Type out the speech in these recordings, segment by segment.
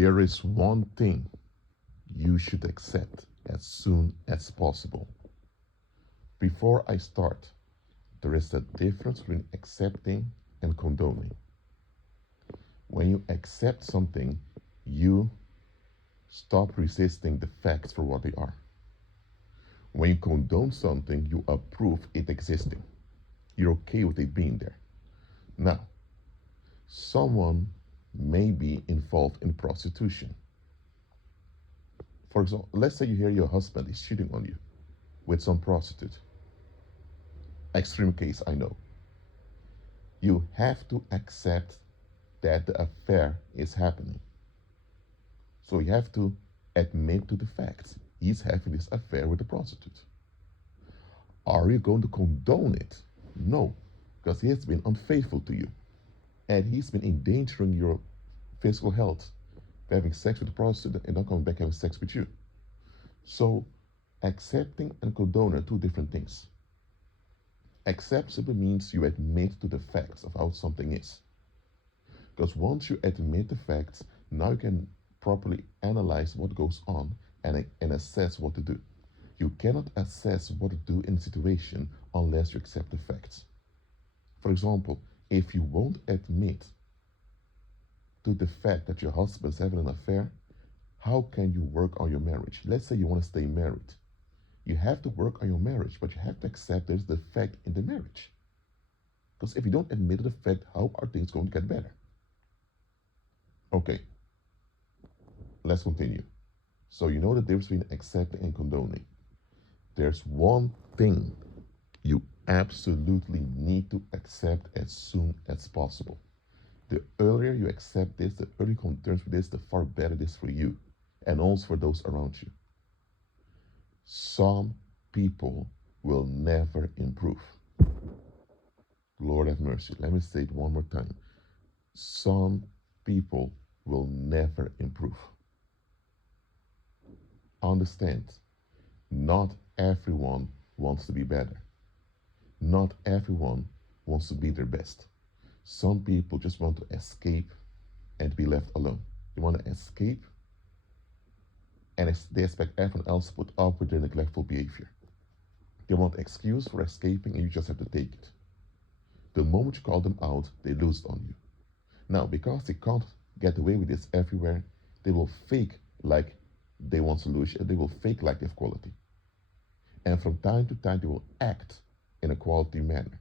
There is one thing you should accept as soon as possible. Before I start, there is a difference between accepting and condoning. When you accept something, you stop resisting the facts for what they are. When you condone something, you approve it existing. You're okay with it being there. Now, someone may be involved in prostitution. For example, let's say you hear your husband is cheating on you with some prostitute. Extreme case, I know. You have to accept that the affair is happening. So you have to admit to the facts. He's having this affair with the prostitute. Are you going to condone it? No, because he has been unfaithful to you. And he's been endangering your physical health by having sex with the prostitute and not coming back having sex with you. So accepting and condoning are two different things. Accept simply means you admit to the facts of how something is. Because once you admit the facts, now you can properly analyze what goes on and assess what to do. You cannot assess what to do in a situation unless you accept the facts. For example, if you won't admit to the fact that your husband's having an affair, how can you work on your marriage? Let's say you want to stay married. You have to work on your marriage, but you have to accept there's the fact in the marriage. Because if you don't admit to the fact, how are things going to get better? Okay, let's continue. So you know the difference between accepting and condoning. There's one thing you absolutely need to accept as soon as possible. The earlier you accept this, the earlier you come to terms with this, the far better it is for you and also for those around you. Some people will never improve. Lord have mercy. Let me say it one more time. Some people will never improve. Understand, not everyone wants to be better. Not everyone wants to be their best. Some people just want to escape and be left alone. They want to escape and they expect everyone else to put up with their neglectful behavior. They want an excuse for escaping and you just have to take it. The moment you call them out, they lose on you. Now, because they can't get away with this everywhere, they will fake like they want solution. They will fake like they have quality. And from time to time, they will act in a quality manner.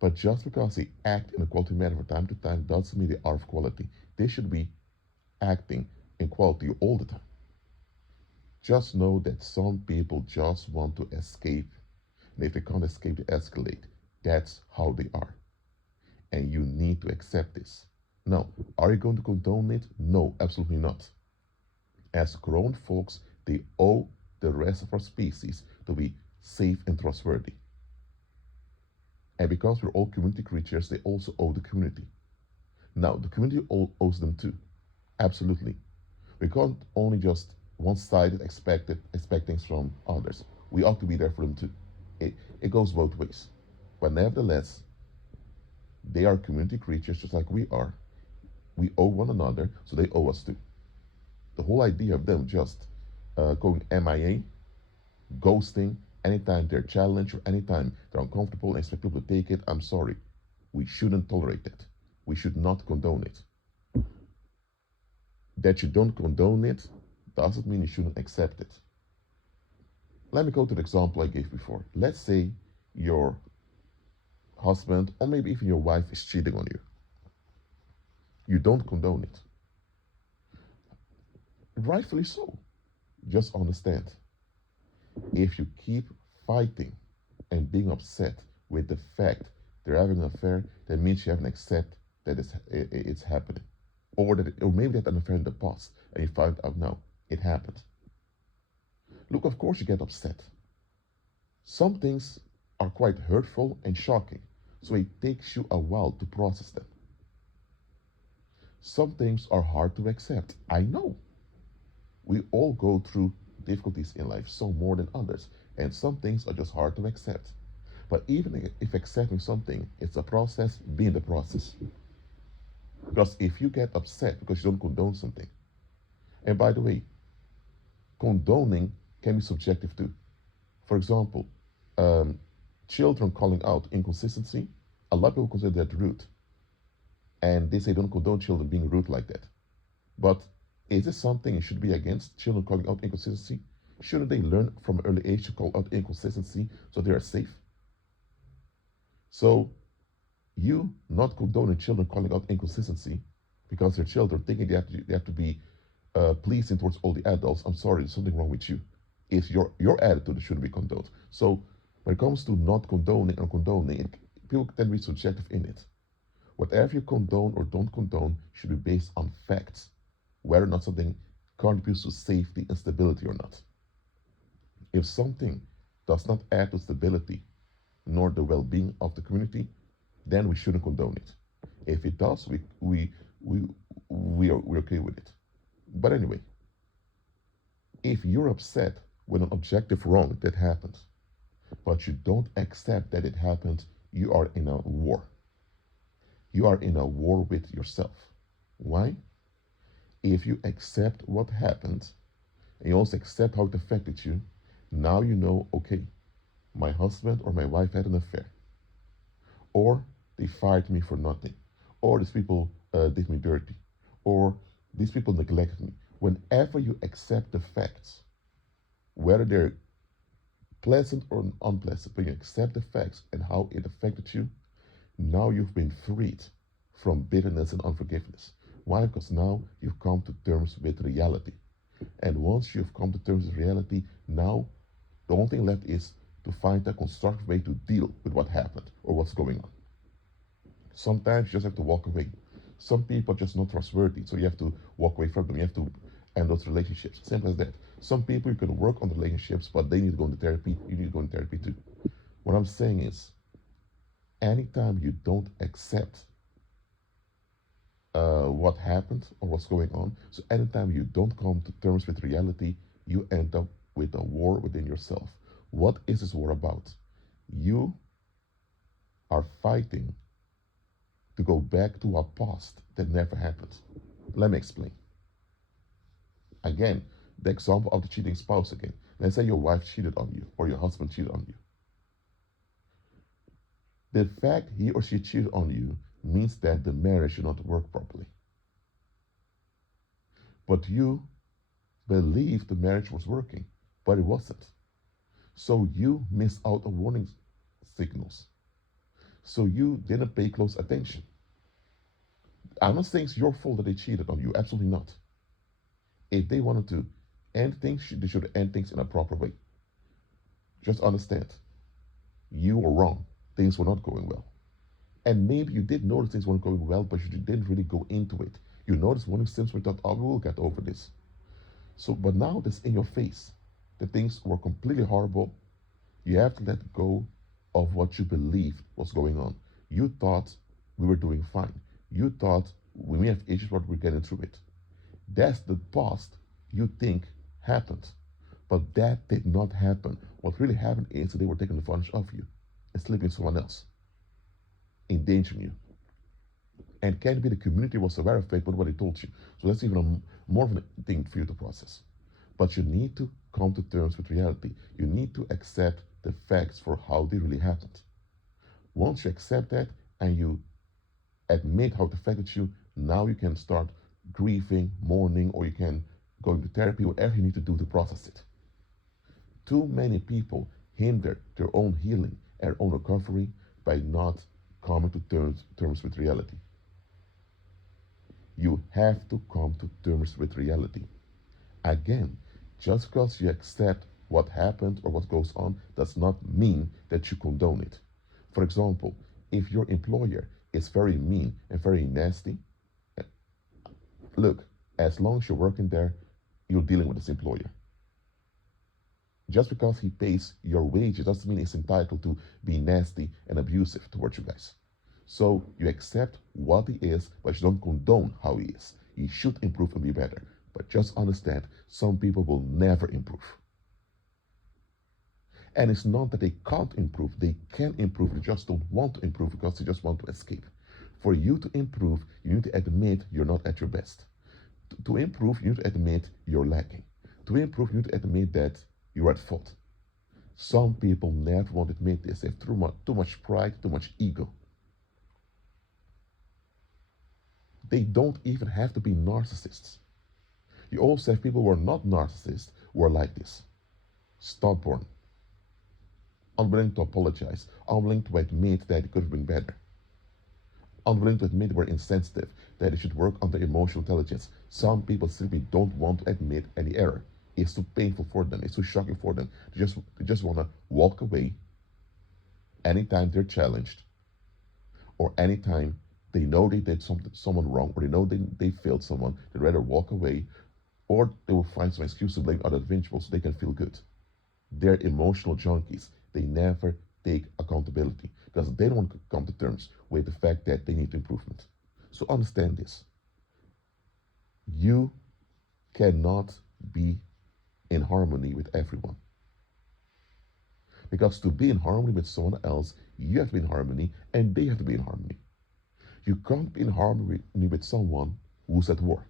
But just because they act in a quality manner from time to time doesn't mean they are of quality. They should be acting in quality all the time. Just know that some people just want to escape. And if they can't escape, they escalate. That's how they are. And you need to accept this. Now, are you going to condone it? No, absolutely not. As grown folks, they owe the rest of our species to be safe and trustworthy. And because we're all community creatures, they also owe the community. Now, the community owes them too. Absolutely. We can't only just one-sided expect things from others. We ought to be there for them too. It goes both ways. But nevertheless, they are community creatures just like we are. We owe one another, so they owe us too. The whole idea of them just going MIA, ghosting, anytime they're challenged or anytime they're uncomfortable and expect people to take it, I'm sorry. We shouldn't tolerate that. We should not condone it. That you don't condone it doesn't mean you shouldn't accept it. Let me go to the example I gave before. Let's say your husband or maybe even your wife is cheating on you. You don't condone it. Rightfully so. Just understand. If you keep fighting and being upset with the fact they're having an affair, that means you haven't accepted that it's happening. Or maybe they had an affair in the past and you find out now it happened. Look, of course you get upset. Some things are quite hurtful and shocking, so it takes you a while to process them. Some things are hard to accept. I know. We all go through difficulties in life, some more than others, and some things are just hard to accept. But even if accepting something, it's a process, be in the process. Because if you get upset because you don't condone something, And by the way, condoning can be subjective too. For example, um, children calling out inconsistency, a lot of people consider that rude. And they say don't condone children being rude like that. But is this something you should be against? Children calling out inconsistency? Shouldn't they learn from an early age to call out inconsistency so they are safe? So you not condoning children calling out inconsistency because they're children, thinking they have to be pleasing towards all the adults. I'm sorry, there's something wrong with you. It's your attitude that shouldn't be condoned. So when it comes to not condoning and condoning, people tend to be subjective in it. Whatever you condone or don't condone should be based on facts, whether or not something contributes to safety and stability or not. If something does not add to stability nor the well-being of the community, then we shouldn't condone it. If it does, we're okay with it. But anyway, if you're upset with an objective wrong that happens, but you don't accept that it happened, you are in a war. You are in a war with yourself. Why? If you accept what happened, and you also accept how it affected you, now you know, okay, my husband or my wife had an affair. Or they fired me for nothing. Or these people did me dirty. Or these people neglected me. Whenever you accept the facts, whether they're pleasant or unpleasant, but you accept the facts and how it affected you, now you've been freed from bitterness and unforgiveness. Why? Because now you've come to terms with reality. And once you've come to terms with reality, now the only thing left is to find a constructive way to deal with what happened or what's going on. Sometimes you just have to walk away. Some people are just not trustworthy, so you have to walk away from them. You have to end those relationships. Simple as that. Some people you can work on the relationships, but they need to go into therapy. You need to go into therapy too. What I'm saying is, anytime you don't accept what happened or what's going on, so anytime you don't come to terms with reality, you end up with a war within yourself. What is this war about? You are fighting to go back to a past that never happened. Let me explain. Again, the example of the cheating spouse again. Let's say your wife cheated on you or your husband cheated on you. The fact he or she cheated on you means that the marriage did not work properly. But you believed the marriage was working, but it wasn't. So you missed out on warning signals. So you didn't pay close attention. I'm not saying it's your fault that they cheated on you. Absolutely not. If they wanted to end things, they should end things in a proper way. Just understand, you were wrong. Things were not going well. And maybe you did notice things weren't going well, but you didn't really go into it. You noticed warning symptoms, we thought, oh, we will get over this. So, but now that's in your face. The things were completely horrible. You have to let go of what you believed was going on. You thought we were doing fine. You thought we may have issues, but we're getting through it. That's the past you think happened. But that did not happen. What really happened is that they were taking advantage of you and sleeping with someone else, endangering you. And can be the community was aware of it, but what they told you. So that's even more of a thing for you to process. But you need to come to terms with reality. You need to accept the facts for how they really happened. Once you accept that and you admit how it affected you, now you can start grieving, mourning, or you can go into therapy, whatever you need to do to process it. Too many people hinder their own healing and their own recovery by not coming to terms with reality. You have to come to terms with reality. Again, just because you accept what happened or what goes on does not mean that you condone it. For example, if your employer is very mean and very nasty, look, as long as you're working there, you're dealing with this employer. Just because he pays your wages doesn't mean he's entitled to be nasty and abusive towards you guys. So you accept what he is, but you don't condone how he is. He should improve and be better. But just understand, some people will never improve. And it's not that they can't improve. They can improve. They just don't want to improve because they just want to escape. For you to improve, you need to admit you're not at your best. To improve, you need to admit you're lacking. To improve, you need to admit that you're at fault. Some people never want to admit this. They have too much pride, too much ego. They don't even have to be narcissists. You also have people who are not narcissists who are like this. Stubborn, unwilling to apologize, unwilling to admit that it could have been better, unwilling to admit we're insensitive, that they should work on their emotional intelligence. Some people simply don't want to admit any error. It's too painful for them. It's too shocking for them. They just want to walk away anytime they're challenged or anytime they know they did someone wrong or they know they failed someone. They'd rather walk away or they will find some excuse to blame other individuals so they can feel good. They're emotional junkies. They never take accountability because they don't want to come to terms with the fact that they need improvement. So understand this. You cannot be in harmony with everyone. Because to be in harmony with someone else, you have to be in harmony and they have to be in harmony. You can't be in harmony with someone who's at war.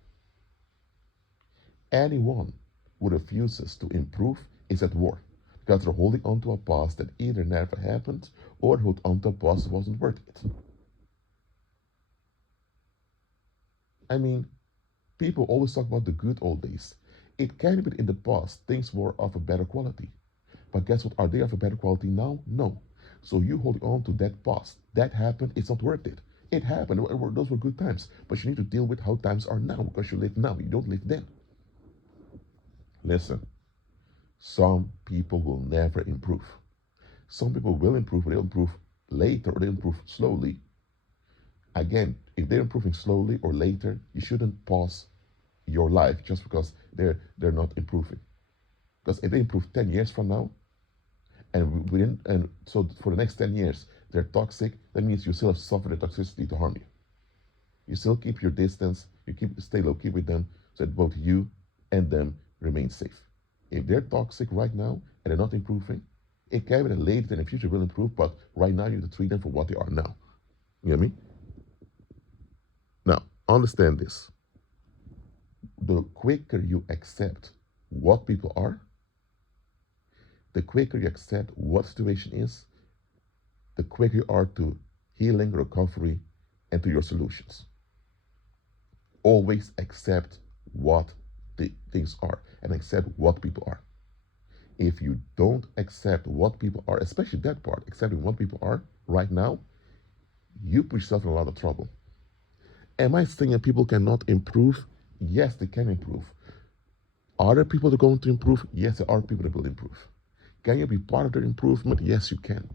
Anyone who refuses to improve is at war because they're holding on to a past that either never happened or hold on to a past that wasn't worth it. I mean, people always talk about the good old days. It can be in the past things were of a better quality. But guess what? Are they of a better quality now? No. So you hold on to that past. That happened, it's not worth it. It happened, those were good times. But you need to deal with how times are now because you live now. You don't live then. Listen, some people will never improve. Some people will improve, but they'll improve later or they'll improve slowly. Again, if they're improving slowly or later, you shouldn't pause your life just because they're not improving. Because if they improve 10 years from now, and so for the next 10 years they're toxic, that means you still have suffered the toxicity to harm you. You still keep your distance, stay low key with them, so that both you and them remain safe. If they're toxic right now and they're not improving, it can be that later in the future will improve, but right now you have to treat them for what they are now. You know what I mean? Now, understand this. The quicker you accept what people are, the quicker you accept what the situation is, the quicker you are to healing, recovery, and to your solutions. Always accept what the things are and accept what people are. If you don't accept what people are, especially that part, accepting what people are right now, you put yourself in a lot of trouble. Am I saying that people cannot improve? Yes, they can improve. Are there people that are going to improve? Yes, there are people that will improve. Can you be part of their improvement? Yes, you can.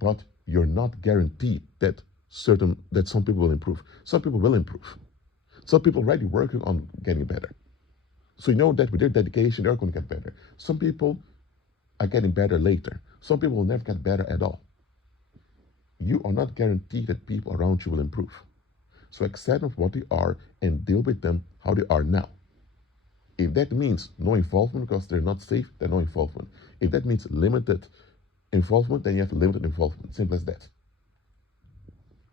But you're not guaranteed that some people will improve. Some people will improve. Some people are already working on getting better. So you know that with their dedication, they're going to get better. Some people are getting better later. Some people will never get better at all. You are not guaranteed that people around you will improve. So accept them for what they are and deal with them how they are now. If that means no involvement because they're not safe, then no involvement. If that means limited involvement, then you have limited involvement. Simple as that.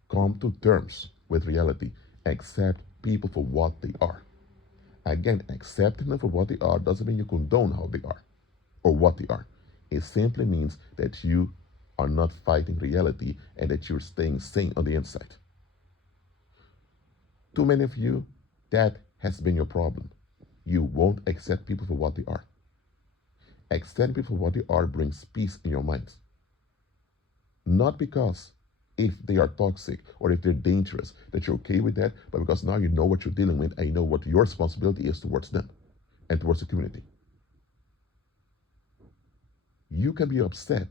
Come to terms with reality. Accept people for what they are. Again, accepting them for what they are doesn't mean you condone how they are or what they are. It simply means that you are not fighting reality and that you're staying sane on the inside. Too many of you, that has been your problem. You won't accept people for what they are. Accepting people for what they are brings peace in your mind. Not because if they are toxic or if they're dangerous, that you're okay with that, but because now you know what you're dealing with and you know what your responsibility is towards them and towards the community. You can be upset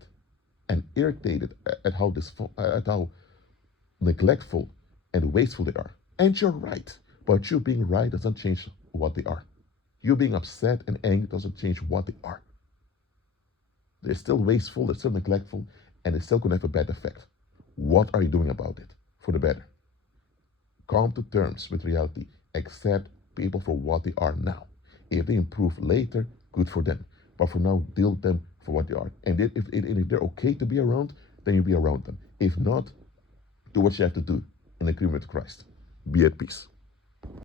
and irritated at how neglectful and wasteful they are. And you're right, but you being right doesn't change what they are. You being upset and angry doesn't change what they are. They're still wasteful, they're still neglectful, and they're still going to have a bad effect. What are you doing about it for the better? Come to terms with reality. Accept people for what they are now. If they improve later, good for them. But for now, deal with them for what they are. And if they're okay to be around, then you be around them. If not, do what you have to do in agreement with Christ. Be at peace.